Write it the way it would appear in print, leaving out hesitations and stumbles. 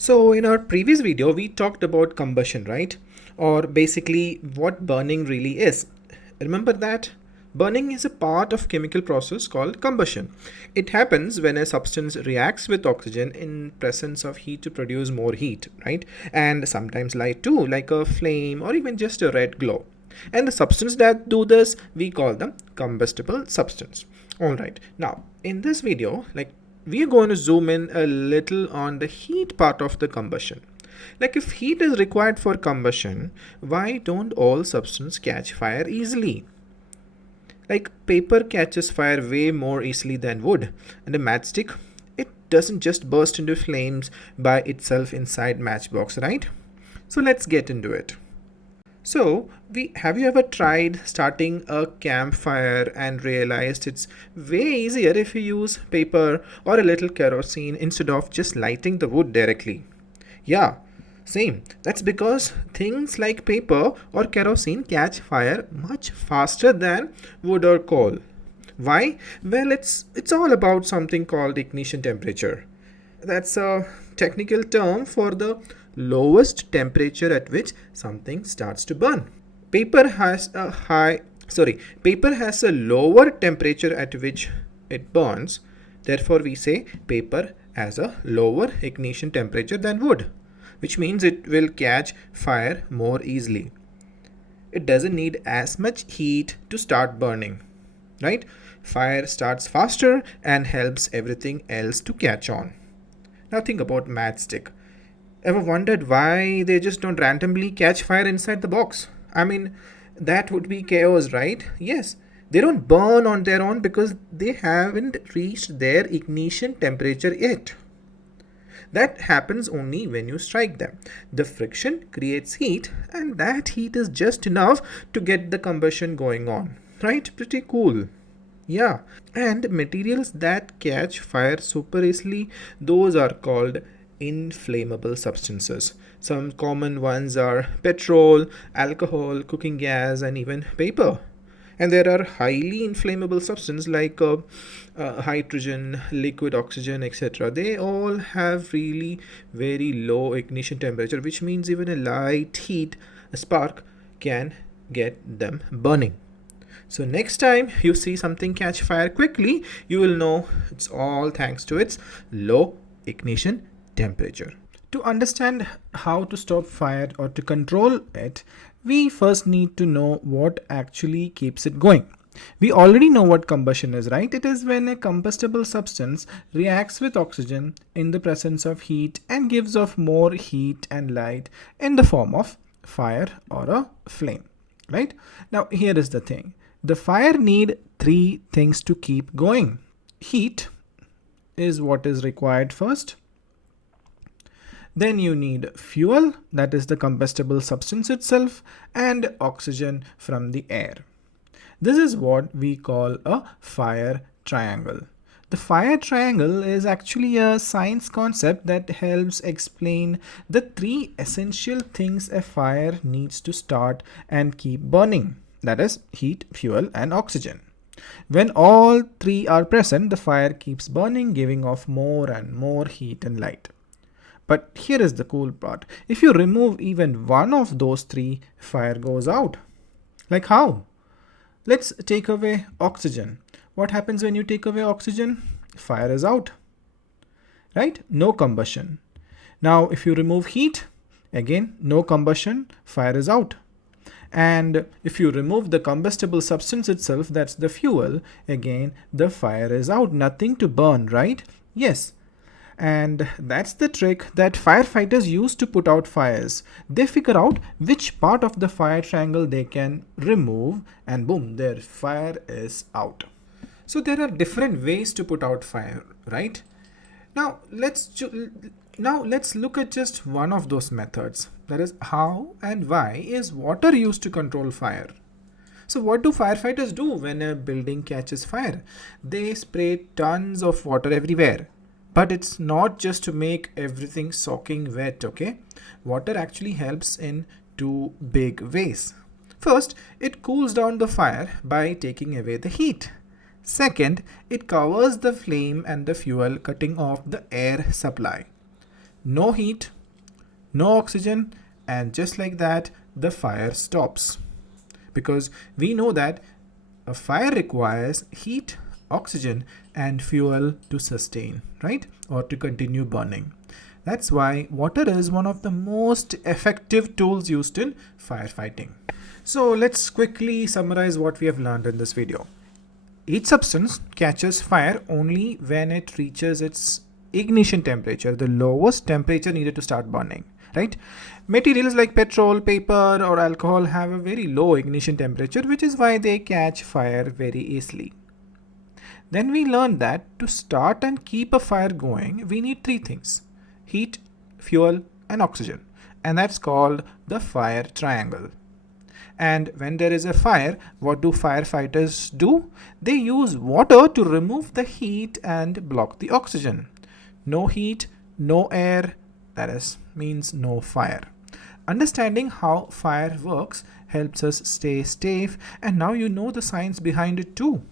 So in our previous video, we talked about combustion, right? Or basically what burning really is. Remember that? Burning is a part of chemical process called combustion. It happens when a substance reacts with oxygen in presence of heat to produce more heat, right? And sometimes light too, like a flame or even just a red glow. And the substance that do this, we call them combustible substance. Alright, now in this video, we are going to zoom in a little on the heat part of the combustion. Like if heat is required for combustion, why don't all substances catch fire easily? Like paper catches fire way more easily than wood, and a matchstick, it doesn't just burst into flames by itself inside matchbox, right? So let's get into it. So, have you ever tried starting a campfire and realized it's way easier if you use paper or a little kerosene instead of just lighting the wood directly? Yeah, same. That's because things like paper or kerosene catch fire much faster than wood or coal. Why? Well, it's all about something called ignition temperature. That's a technical term for the lowest temperature at which something starts to burn. Paper has a paper has a lower temperature at which it burns. Therefore, we say paper has a lower ignition temperature than wood, which means it will catch fire more easily. It doesn't need as much heat to start burning, right? Fire starts faster and helps everything else to catch on. Now think about matchstick. Ever wondered why they just don't randomly catch fire inside the box? I mean, that would be chaos, right? Yes, they don't burn on their own because they haven't reached their ignition temperature yet. That happens only when you strike them. The friction creates heat, and that heat is just enough to get the combustion going on. Right? Pretty cool. Yeah, and materials that catch fire super easily, those are called inflammable substances. Some common ones are petrol, alcohol, cooking gas, and even paper. And there are highly inflammable substances like hydrogen, liquid oxygen, etc. They all have really very low ignition temperature, which means even a light heat, a spark, can get them burning. So next time you see something catch fire quickly, you will know it's all thanks to its low ignition temperature. To understand how to stop fire or to control it, we first need to know what actually keeps it going. We already know what combustion is, right? It is when a combustible substance reacts with oxygen in the presence of heat and gives off more heat and light in the form of fire or a flame, right? Now here is the thing. The fire need three things to keep going. Heat is what is required first. Then you need fuel, that is the combustible substance itself, and oxygen from the air. This is what we call a fire triangle. The fire triangle is actually a science concept that helps explain the three essential things a fire needs to start and keep burning. That is heat, fuel, and oxygen. When all three are present, the fire keeps burning, giving off more and more heat and light. But here is the cool part. If you remove even one of those three, fire goes out. Like how? Let's take away oxygen. What happens when you take away oxygen? Fire is out. Right? No combustion. Now, if you remove heat, again, no combustion, fire is out. And if you remove the combustible substance itself, that's the fuel, again, the fire is out. Nothing to burn, right? Yes. And that's the trick that firefighters use to put out fires. They figure out which part of the fire triangle they can remove, and boom, their fire is out. So there are different ways to put out fire, right? Now let's look at just one of those methods. That is, how and why is water used to control fire? So what do firefighters do when a building catches fire? They spray tons of water everywhere. But it's not just to make everything soaking wet, okay? Water actually helps in two big ways. First, it cools down the fire by taking away the heat. Second, it covers the flame and the fuel, cutting off the air supply. No heat, no oxygen, and just like that, the fire stops. Because we know that a fire requires heat, oxygen, and fuel to sustain, right? Or to continue burning. That's why water is one of the most effective tools used in firefighting. So let's quickly summarize what we have learned in this video. Each substance catches fire only when it reaches its ignition temperature, the lowest temperature needed to start burning, right? Materials like petrol, paper, or alcohol have a very low ignition temperature, which is why they catch fire very easily. Then we learned that to start and keep a fire going, we need three things: heat, fuel, and oxygen. And that's called the fire triangle. And when there is a fire, what do firefighters do? They use water to remove the heat and block the oxygen. No heat, no air, that is, means no fire. Understanding how fire works helps us stay safe, and now you know the science behind it too.